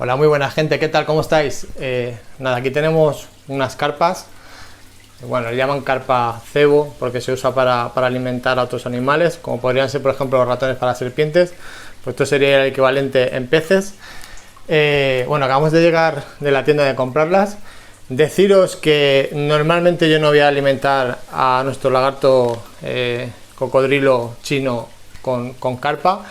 Hola, muy buena gente, ¿qué tal? ¿Cómo estáis? Nada, aquí tenemos unas carpas, bueno, le llaman carpa cebo porque se usa para alimentar a otros animales, como podrían ser, por ejemplo, los ratones para serpientes, pues esto sería el equivalente en peces. Bueno, acabamos de llegar de la tienda de comprarlas. Deciros que normalmente yo no voy a alimentar a nuestro lagarto cocodrilo chino con carpa,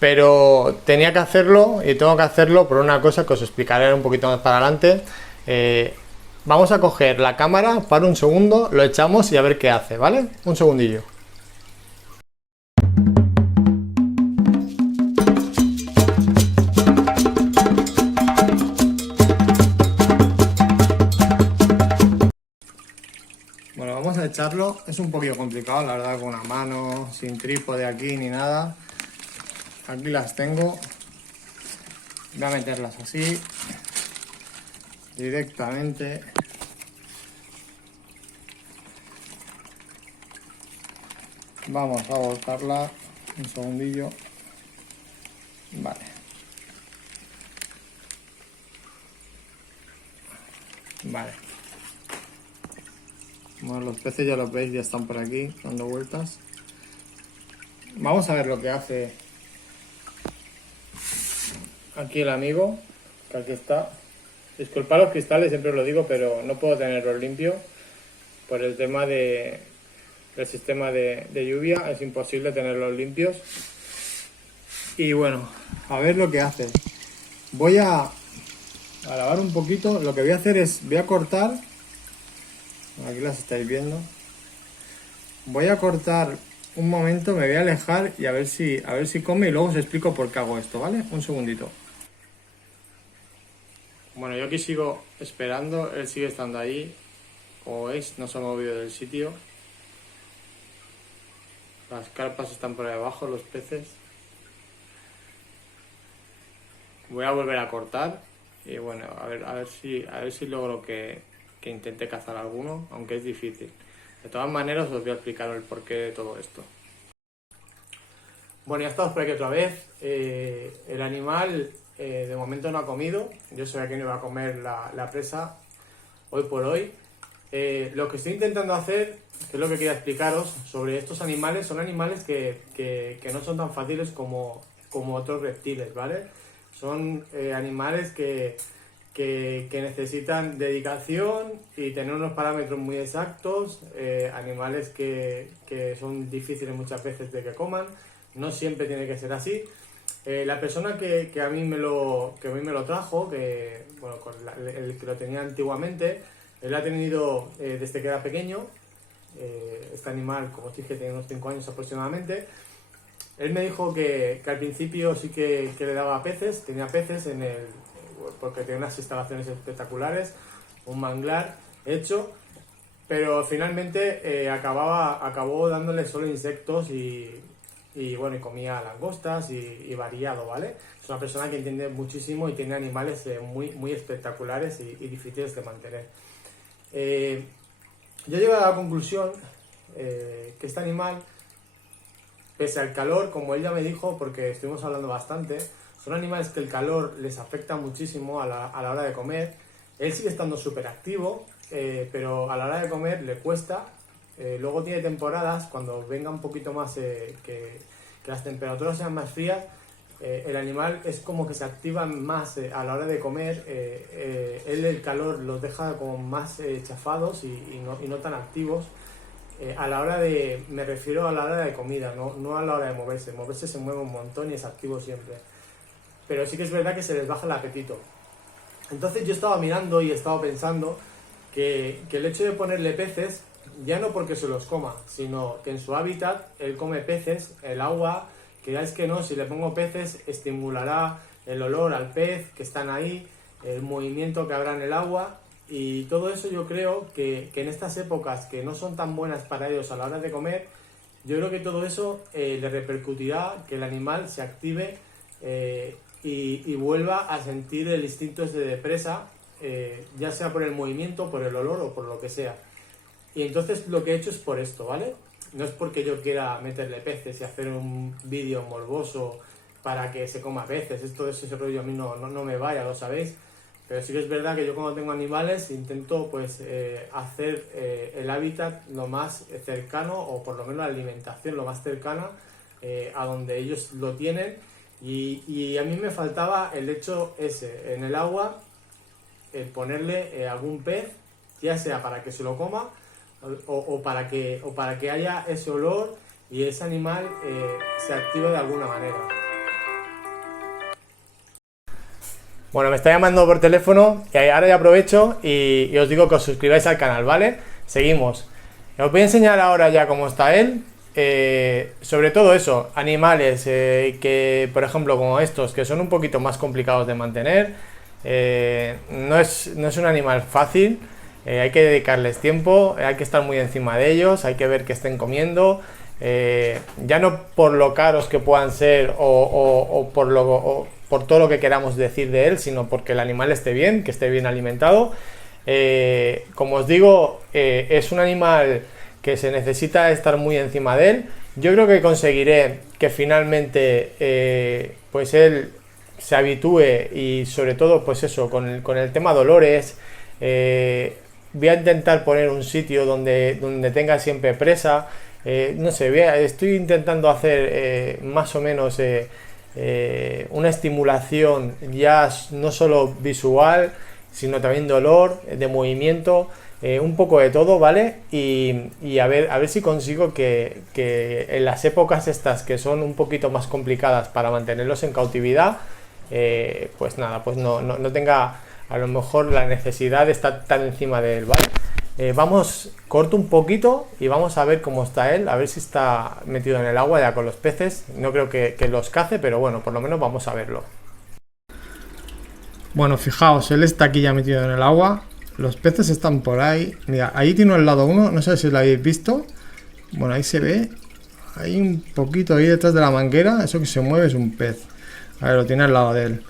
pero tenía que hacerlo y tengo que hacerlo por una cosa que os explicaré un poquito más para adelante. Vamos a coger la cámara, para un segundo, lo echamos y a ver qué hace, ¿vale? Un segundillo. Bueno, vamos a echarlo. Es un poquito complicado, la verdad, con una mano, sin trípode aquí ni nada. Aquí las tengo. Voy a meterlas así, directamente. Vamos a volcarla un segundillo. Vale. Vale. Bueno, los peces ya los veis, ya están por aquí dando vueltas. Vamos a ver lo que hace aquí el amigo, que aquí está. Disculpad los cristales, siempre os lo digo, pero no puedo tenerlos limpios por el tema del sistema de lluvia. Es imposible tenerlos limpios. Y bueno, a ver lo que hace. Voy a lavar un poquito. Lo que voy a hacer es, voy a cortar. Aquí las estáis viendo. Voy a cortar un momento, me voy a alejar y a ver si come y luego os explico por qué hago esto, ¿vale? Un segundito. Bueno, yo aquí sigo esperando, él sigue estando ahí. Como veis, no se ha movido del sitio. Las carpas están por ahí abajo, los peces. Voy a volver a cortar y bueno, a ver si logro que intente cazar alguno, aunque es difícil. De todas maneras os voy a explicar el porqué de todo esto. Bueno, ya estamos por aquí otra vez. El animal de momento no ha comido. Yo sabía que no iba a comer la presa hoy por hoy. Lo que estoy intentando hacer, que es lo que quería explicaros sobre estos animales, son animales que no son tan fáciles como otros reptiles, ¿vale? Son animales que necesitan dedicación y tener unos parámetros muy exactos, animales que son difíciles muchas veces de que coman, no siempre tiene que ser así. La persona que a mí me lo trajo, bueno, el que lo tenía antiguamente, él ha tenido desde que era pequeño, este animal, como os dije, tiene unos 5 años aproximadamente. Él me dijo que al principio sí que le daba peces, tenía peces porque tenía unas instalaciones espectaculares, un manglar hecho, pero finalmente acabó dándole solo insectos y bueno, y comía langostas y variado, ¿vale? Es una persona que entiende muchísimo y tiene animales muy espectaculares y difíciles de mantener. Yo llego a la conclusión que este animal, pese al calor, como él ya me dijo, porque estuvimos hablando bastante, son animales que el calor les afecta muchísimo a la hora de comer. Él sigue estando súper activo, pero a la hora de comer le cuesta. Luego tiene temporadas, cuando venga un poquito más, que las temperaturas sean más frías, el animal es como que se activa más a la hora de comer. Él el calor los deja como más chafados y no tan activos. A la hora de, me refiero a la hora de comida, no a la hora de moverse. Moverse se mueve un montón y es activo siempre. Pero sí que es verdad que se les baja el apetito. Entonces yo estaba mirando y estaba pensando que el hecho de ponerle peces, ya no porque se los coma, sino que en su hábitat él come peces, el agua, que ya es que no, si le pongo peces estimulará el olor al pez que están ahí, el movimiento que habrá en el agua. Y todo eso yo creo que en estas épocas que no son tan buenas para ellos a la hora de comer, yo creo que todo eso le repercutirá que el animal se active y vuelva a sentir el instinto ese de presa, ya sea por el movimiento, por el olor o por lo que sea. Y entonces lo que he hecho es por esto, ¿vale? No es porque yo quiera meterle peces y hacer un vídeo morboso para que se coma peces. Esto ese rollo a mí no me va, ya lo sabéis. Pero sí que es verdad que yo cuando tengo animales intento pues hacer el hábitat lo más cercano, o por lo menos la alimentación lo más cercana a donde ellos lo tienen. Y a mí me faltaba el hecho ese, en el agua, el ponerle algún pez, ya sea para que se lo coma o para que haya ese olor y ese animal se active de alguna manera. Bueno, me está llamando por teléfono y ahora ya aprovecho y os digo que os suscribáis al canal, ¿vale? Seguimos. Os voy a enseñar ahora ya cómo está él. Sobre todo eso, animales que, por ejemplo, como estos, que son un poquito más complicados de mantener. No es un animal fácil, hay que dedicarles tiempo, hay que estar muy encima de ellos, hay que ver que estén comiendo. Ya no por lo caros que puedan ser o por todo lo que queramos decir de él, sino porque el animal esté bien, que esté bien alimentado. Como os digo, es un animal que se necesita estar muy encima de él. Yo creo que conseguiré que finalmente pues él se habitúe, y sobre todo pues eso, con el tema dolores. Voy a intentar poner un sitio donde tenga siempre presa. No sé, estoy intentando hacer más o menos una estimulación ya no solo visual, sino también de olor, de movimiento, un poco de todo, ¿vale? Y a ver si consigo que en las épocas estas que son un poquito más complicadas para mantenerlos en cautividad, pues nada, pues no tenga a lo mejor la necesidad de estar tan encima de él, ¿vale? Corto un poquito y vamos a ver cómo está él, a ver si está metido en el agua ya con los peces. No creo que los cace, pero bueno, por lo menos vamos a verlo. Bueno, fijaos, él está aquí ya metido en el agua, los peces están por ahí. Mira, ahí tiene el lado uno, no sé si lo habéis visto. Bueno, ahí se ve, hay un poquito ahí detrás de la manguera, eso que se mueve es un pez. A ver, lo tiene al lado de él.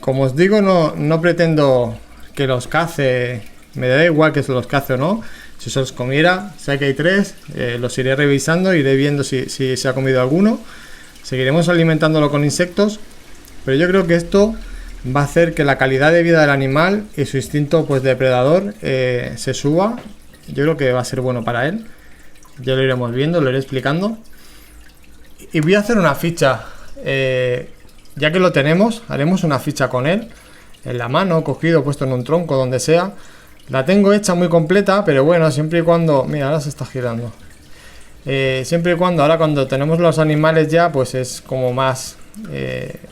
Como os digo, no pretendo que los cace, me da igual que se los cace o no. Si se los comiera, sé que hay 3, los iré revisando, iré viendo si se ha comido alguno. Seguiremos alimentándolo con insectos, pero yo creo que esto va a hacer que la calidad de vida del animal y su instinto pues depredador se suba. Yo creo que va a ser bueno para él. Ya lo iremos viendo, lo iré explicando. Y voy a hacer una ficha. Ya que lo tenemos, haremos una ficha con él, en la mano, cogido, puesto en un tronco, donde sea. La tengo hecha muy completa, pero bueno, siempre y cuando... Mira, ahora se está girando. Siempre y cuando, ahora cuando tenemos los animales ya, pues es como más...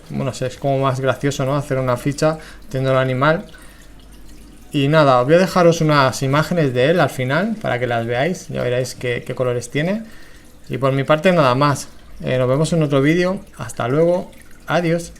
bueno, es como más gracioso, ¿no? Hacer una ficha teniendo el animal. Y nada, os voy a dejaros unas imágenes de él al final, para que las veáis, ya veréis qué colores tiene. Y por mi parte nada más. Nos vemos en otro vídeo. Hasta luego. Adiós.